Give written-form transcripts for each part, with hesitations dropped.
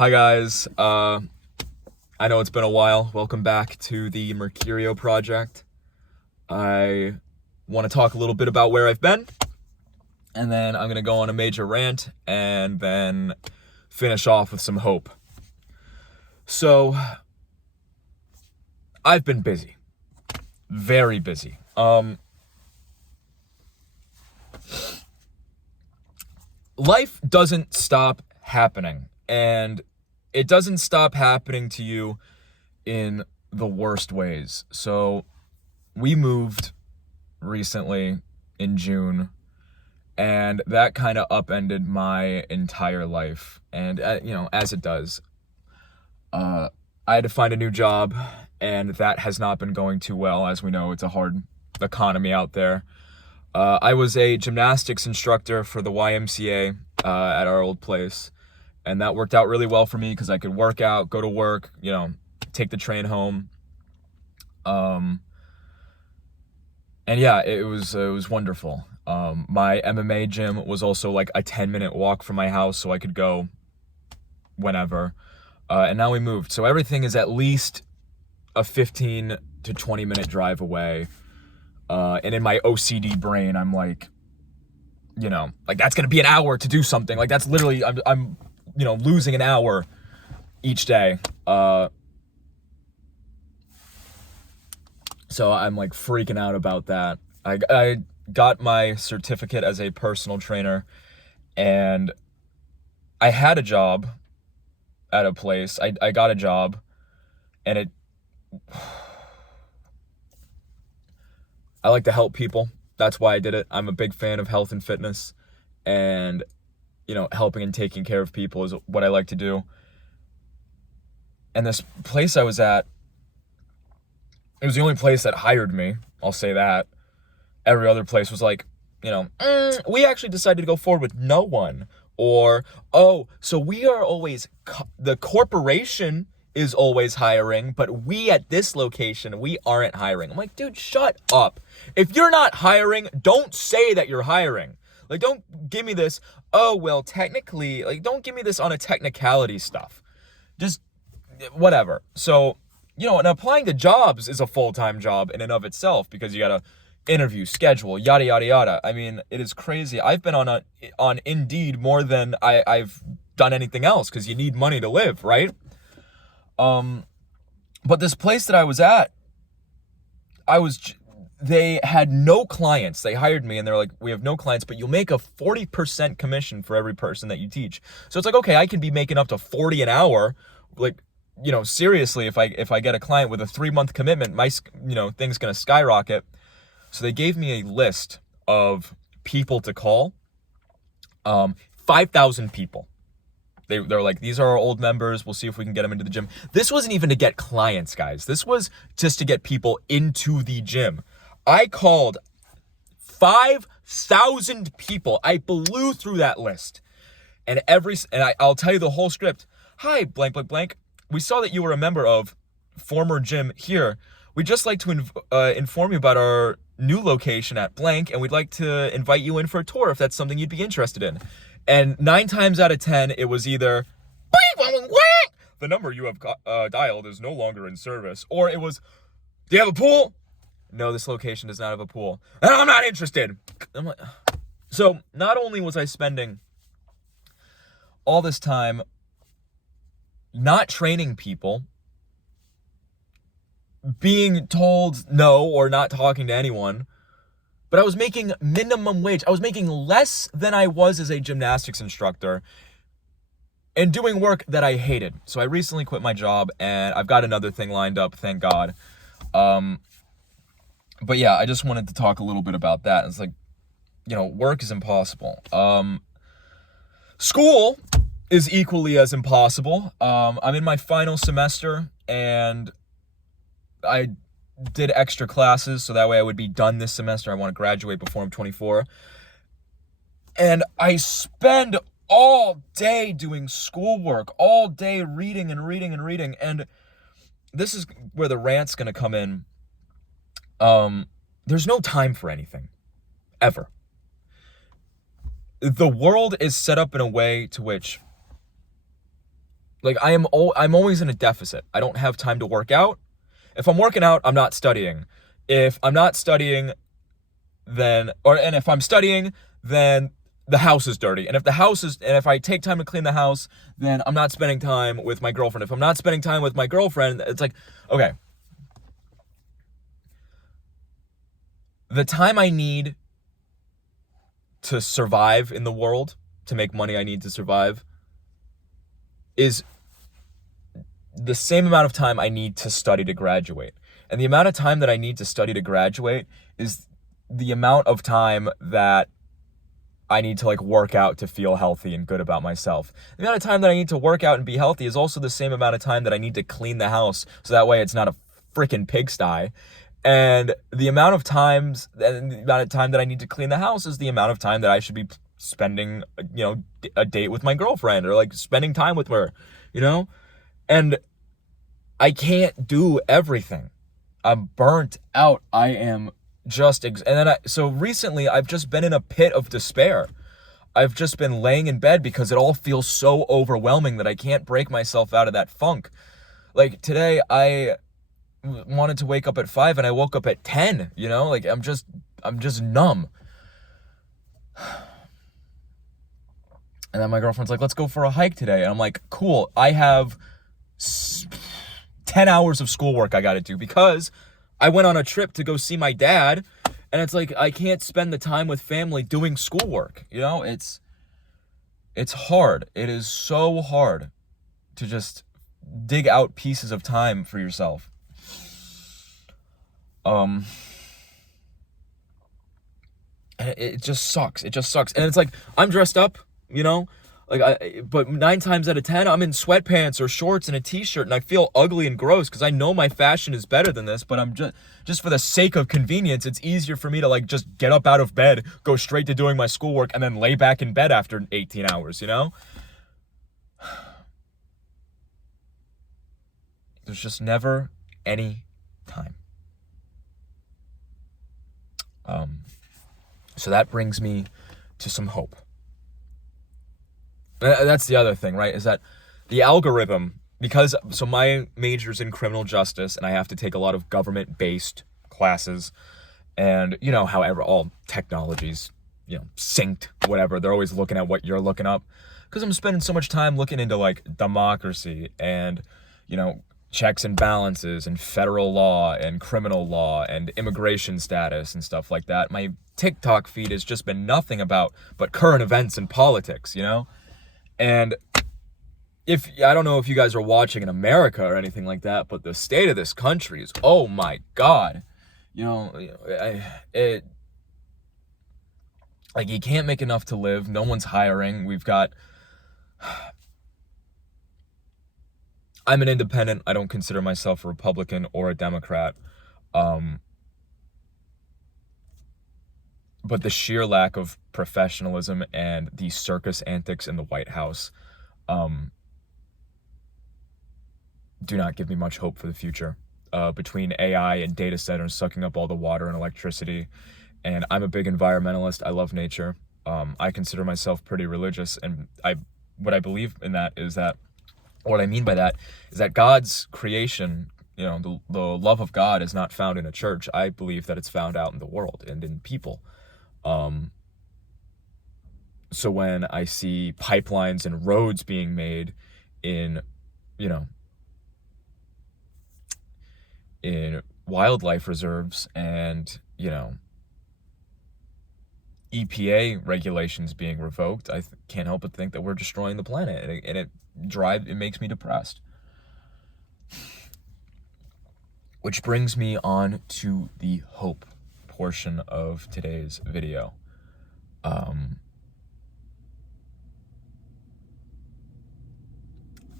Hi guys, I know it's been a while. Welcome back to the Mercurio project. I want to talk a little bit about where I've been, and then I'm going to go on a major rant, and then finish off with some hope. So, I've been busy. Very busy. Life doesn't stop happening, and it doesn't stop happening to you in the worst ways. So we moved recently in June, and that kind of upended my entire life. And as it does, I had to find a new job, and that has not been going too well. As we know, it's a hard economy out there. I was a gymnastics instructor for the YMCA at our old place, and that worked out really well for me because I could work out, go to work, take the train home. And yeah, it was wonderful. My MMA gym was also like a 10-minute walk from my house, so I could go whenever. And now we moved, so everything is at least a 15 to 20-minute drive away. And in my OCD brain, I'm like, that's gonna be an hour to do something. Like that's literally, I'm losing an hour each day. So I'm like freaking out about that. I got my certificate as a personal trainer, and I had a job at a place. I got a job, and I like to help people. That's why I did it. I'm a big fan of health and fitness, and helping and taking care of people is what I like to do. And this place I was at, it was the only place that hired me. I'll say that. Every other place was like, we actually decided to go forward with no one. Or, oh, so we are always, the corporation is always hiring, but we at this location, we aren't hiring. I'm like, dude, shut up. If you're not hiring, don't say that you're hiring. Like, don't give me this, oh, well, technically, like, don't give me this on a technicality stuff. Just, whatever. So, and applying to jobs is a full-time job in and of itself, because you gotta interview, schedule, yada, yada, yada. I mean, it is crazy. I've been on Indeed more than I've done anything else, because you need money to live, right? But this place that I was at, they had no clients. They hired me and they're like, we have no clients, but you'll make a 40% commission for every person that you teach. So it's like, okay, I can be making up to 40 an hour. Like, seriously, if I get a client with a 3-month commitment, my, thing's going to skyrocket. So they gave me a list of people to call, 5,000 people. They're like, these are our old members. We'll see if we can get them into the gym. This wasn't even to get clients, guys. This was just to get people into the gym. I called 5,000 people. I blew through that list. And I'll tell you the whole script. Hi, blank, blank, blank. We saw that you were a member of former gym here. We'd just like to inform you about our new location at blank, and we'd like to invite you in for a tour if that's something you'd be interested in. And 9 times out of 10, it was either, the number you have dialed is no longer in service. Or it was, do you have a pool? No, this location does not have a pool. I'm not interested. I'm like, so not only was I spending all this time not training people, being told no or not talking to anyone, but I was making minimum wage. I was making less than I was as a gymnastics instructor and doing work that I hated. So I recently quit my job, and I've got another thing lined up, thank God. But yeah, I just wanted to talk a little bit about that. It's like, work is impossible. School is equally as impossible. I'm in my final semester, and I did extra classes so that way I would be done this semester. I want to graduate before I'm 24. And I spend all day doing schoolwork, all day reading and reading and reading. And this is where the rant's going to come in. There's no time for anything, ever. The world is set up in a way to which Like I'm always in a deficit. I don't have time to work out. If I'm working out, I'm not studying. If I'm not studying, and if I'm studying, then the house is dirty. And if I take time to clean the house, then I'm not spending time with my girlfriend. If I'm not spending time with my girlfriend, it's like, okay, the time I need to survive in the world, to make money I need to survive, is the same amount of time I need to study to graduate. And the amount of time that I need to study to graduate is the amount of time that I need to like work out to feel healthy and good about myself. The amount of time that I need to work out and be healthy is also the same amount of time that I need to clean the house so that way it's not a freaking pigsty. And the amount of time that I need to clean the house is the amount of time that I should be spending, a date with my girlfriend or like spending time with her, And I can't do everything. I'm burnt out. I am just, so recently I've just been in a pit of despair. I've just been laying in bed because it all feels so overwhelming that I can't break myself out of that funk. Like today I wanted to wake up at 5 and I woke up at 10, like I'm just numb. And then my girlfriend's like, let's go for a hike today. And I'm like, cool. I have 10 hours of schoolwork I got to do because I went on a trip to go see my dad, and it's like I can't spend the time with family doing schoolwork. It's hard. It is so hard to just dig out pieces of time for yourself. And it just sucks. It just sucks. And it's like I'm dressed up, but 9 times out of 10, I'm in sweatpants or shorts and a t-shirt, and I feel ugly and gross because I know my fashion is better than this, but I'm just for the sake of convenience, it's easier for me to like just get up out of bed, go straight to doing my schoolwork, and then lay back in bed after 18 hours, There's just never any time. So that brings me to some hope. That's the other thing, right? Is that the algorithm, so my major's in criminal justice and I have to take a lot of government-based classes, and however all technologies, synced, whatever, they're always looking at what you're looking up, because I'm spending so much time looking into like democracy and, checks and balances and federal law and criminal law and immigration status and stuff like that. My TikTok feed has just been nothing but current events and politics, And I don't know if you guys are watching in America or anything like that, but the state of this country is, oh my God, like you can't make enough to live. No one's hiring. I'm an independent. I don't consider myself a Republican or a Democrat. But the sheer lack of professionalism and the circus antics in the White House do not give me much hope for the future. Between AI and data centers sucking up all the water and electricity, and I'm a big environmentalist. I love nature. I consider myself pretty religious, and what I believe in that is that, what I mean by that is that God's creation, the love of God is not found in a church. I believe that it's found out in the world and in people. So when I see pipelines and roads being made in wildlife reserves and, EPA regulations being revoked, I can't help but think that we're destroying the planet, and it makes me depressed. Which brings me on to the hope portion of today's video.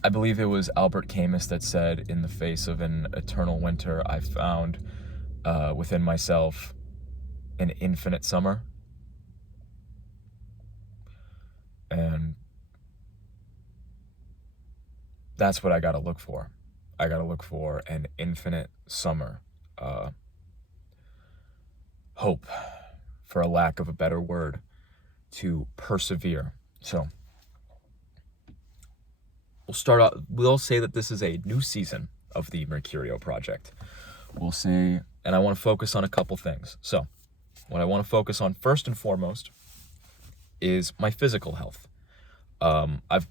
I believe it was Albert Camus that said, in the face of an eternal winter, I found within myself an infinite summer. And that's what I gotta look for. I gotta look for an infinite summer. Hope, for a lack of a better word, to persevere. So we'll say that this is a new season of the Mercurio project. We'll say, and I want to focus on a couple things. So, what I want to focus on first and foremost is my physical health. I've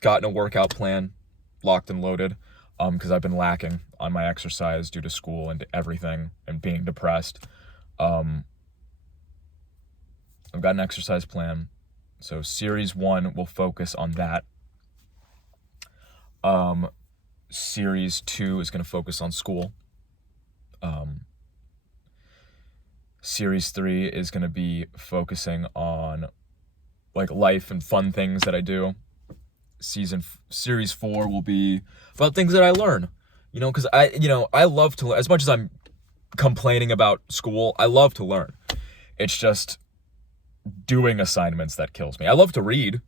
gotten a workout plan locked and loaded because I've been lacking on my exercise due to school and everything and being depressed. I've got an exercise plan. So series 1 will focus on that. Series 2 is going to focus on school. Series 3 is going to be focusing on like life and fun things that I do. Series 4 will be about things that I learn, because I love to learn. As much as I'm complaining about school, I love to learn. It's just doing assignments that kills me. I love to read,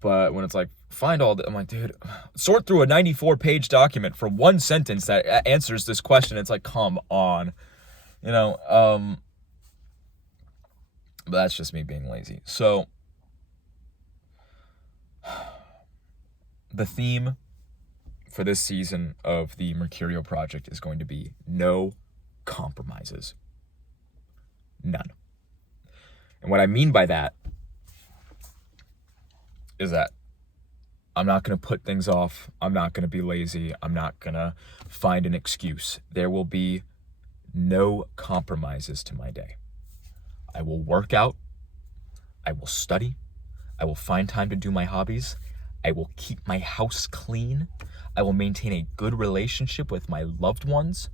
but when it's like, I'm like, dude, sort through a 94-page document for one sentence that answers this question. It's like, come on, but that's just me being lazy. So the theme for this season of the Mercurio project is going to be no compromises. None. And what I mean by that is that I'm not going to put things off. I'm not going to be lazy. I'm not going to find an excuse. There will be no compromises to my day. I will work out. I will study. I will find time to do my hobbies. I will keep my house clean. I will maintain a good relationship with my loved ones.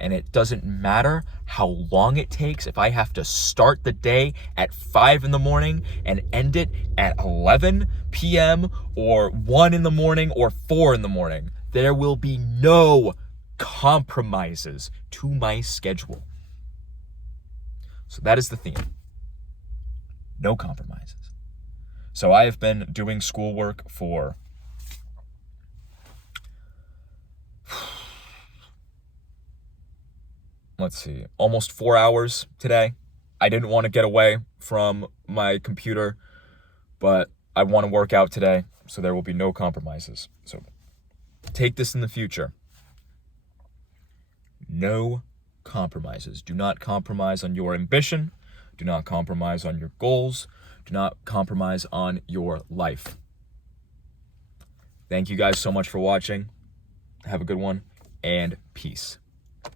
And it doesn't matter how long it takes. If I have to start the day at 5 a.m. and end it at 11 p.m. or 1 a.m. or 4 a.m, there will be no compromises to my schedule. So that is the theme. No compromises. So I have been doing schoolwork for almost 4 hours today. I didn't want to get away from my computer, but I want to work out today, so there will be no compromises. So take this in the future. No compromises. Do not compromise on your ambition. Do not compromise on your goals. Do not compromise on your life. Thank you guys so much for watching. Have a good one, and peace.